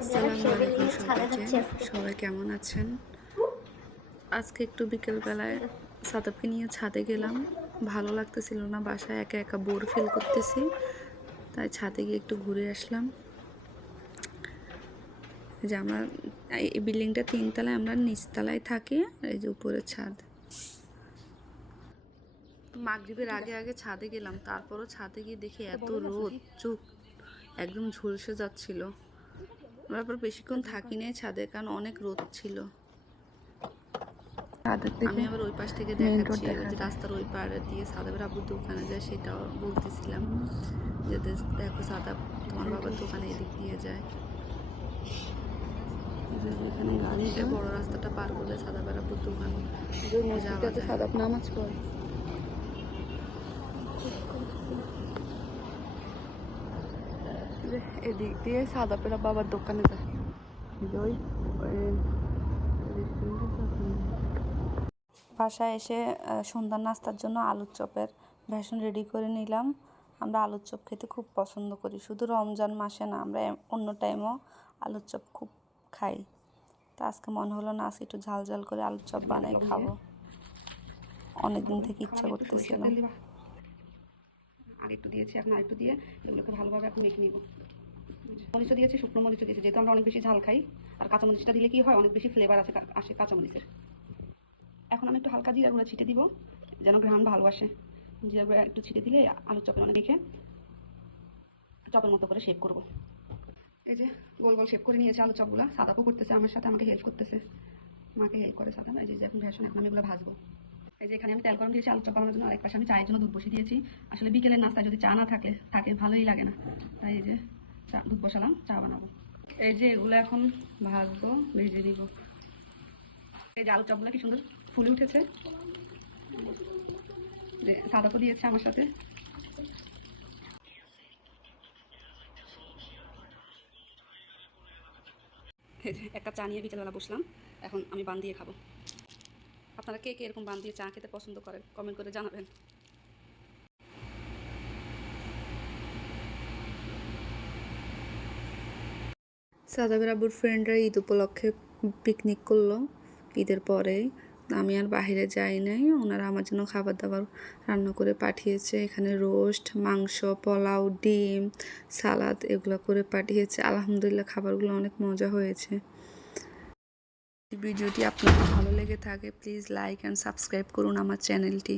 আসসালামু আলাইকুম সবাইকে। সবাই কেমন আছেন? আজকে একটু বিকেলবেলায় সাদাবকে নিয়ে ছাদে গেলাম। ভালো লাগতেছিল না, বাসায় একা একা বোর ফিল করতেছি, তাই ছাদে গিয়ে একটু ঘুরে আসলাম। যে আমরা এই বিল্ডিংটা 3 তলায়, আমরা নিচতলায় থাকি। এই যে উপরে ছাদ। মাগরিবের আগে আগে ছাদে গেলাম, তারপরও ছাদে গিয়ে দেখি এত রোদ, চোখ একদম ঝলসে যাচ্ছিল। তারপর বেশিক্ষণ থাকি নাই ছাদে, কারণ অনেক রোদ ছিল। আমি আবার ওই পাশ থেকে দেখাচ্ছি, ওই যে রাস্তার ওই পার দিয়ে সাদাবের আব্বুর দোকানে যায়, সেটাও বলতেছিলাম যে দেখো সাদাব তোমার বাবার দোকানে এদিক দিয়ে যায়। এখানে গাড়ি বড় রাস্তাটা পার করলে সাদাবের আব্বুর দোকান যাওয়া যায়। সাদাব নামাজ পড়ে এদিক দিয়ে সাদাবের বাবার দোকানে যায়। বাসায় এসে সন্ধ্যার নাস্তার জন্য আলুর চপের বেসন রেডি করে নিলাম। আমরা আলুর চপ খেতে খুব পছন্দ করি, শুধু রমজান মাসে না, আমরা অন্য টাইমও আলুর চপ খুব খাই। তা আজকে মনে হলো না, আজকে একটু ঝাল ঝাল করে আলুর চপ বানাই খাবো, অনেকদিন থেকে ইচ্ছা করতেছিল। আর একটু দিয়েছি, এখন আরেকটু দিয়ে এগুলোকে ভালোভাবে এখন মেখে নিব। মরিচও দিয়েছি, শুকনো মরিচও দিয়েছি, যেহেতু আমরা অনেক বেশি ঝাল খাই। আর কাঁচা মরিচটা দিলে কি হয়, অনেক বেশি ফ্লেভার আসে কাঁচা মরিচের। এখন আমি একটু হালকা জিরা গুঁড়া ছিটে দিব, যেন ঘ্রাণ ভালো আসে। জিরা গুঁড়া একটু ছিটে দিলে আলুর চপ মানে রেখে চপের মতো করে শেপ করব। এই যে গোল গোল শেপ করে নিয়েছে আলুর চপগুলো। সাদাপও করতেছে আমার সাথে, আমাকে হেল্প করতেছে, মাকে হেল্প করে সাদা। এই যে এখন ভেষণ, এখন আমি এগুলো ভাজবো। এই যে এখানে আমি তেল গরম দিয়েছি আলুর চপ বানানোর জন্য। আরেক পাশে আমি চায়ের জন্য দুধ বসিয়ে দিয়েছি। আসলে বিকেলের নাস্তায় যদি চা না থাকে ভালোই লাগে না, তাই এই যে দুধ বসালাম, চা বানাবো। এই যে এগুলো এখন ভাজবো, ভেজে নিব। এই যে আলুর চপগুলো কি সুন্দর ফুলে উঠেছে। যে সাদাপও দিয়েছে আমার সাথে। একটা চা নিয়ে বিকেলবেলা বসলাম, এখন আমি বান দিয়ে খাবো। আপনারা কে কে এরকম বান দিয়ে চা খেতে পছন্দ করেন, কমেন্ট করে জানাবেন। সাদাবের আব্বুর ফ্রেন্ডরা ঈদ উপলক্ষে পিকনিক করলো ঈদের পরে। আমি আর বাইরে যাই নাই, ওনারা আমার জন্য খাবার দাবার রান্না করে পাঠিয়েছে। এখানে রোস্ট, মাংস, পোলাও, ডিম, সালাদ এগুলো করে পাঠিয়েছে। আলহামদুলিল্লাহ, খাবারগুলো অনেক মজা হয়েছে। ভিডিওটি আপনাদের ভালো লেগে থাকে প্লিজ লাইক অ্যান্ড সাবস্ক্রাইব করুন আমার চ্যানেলটি।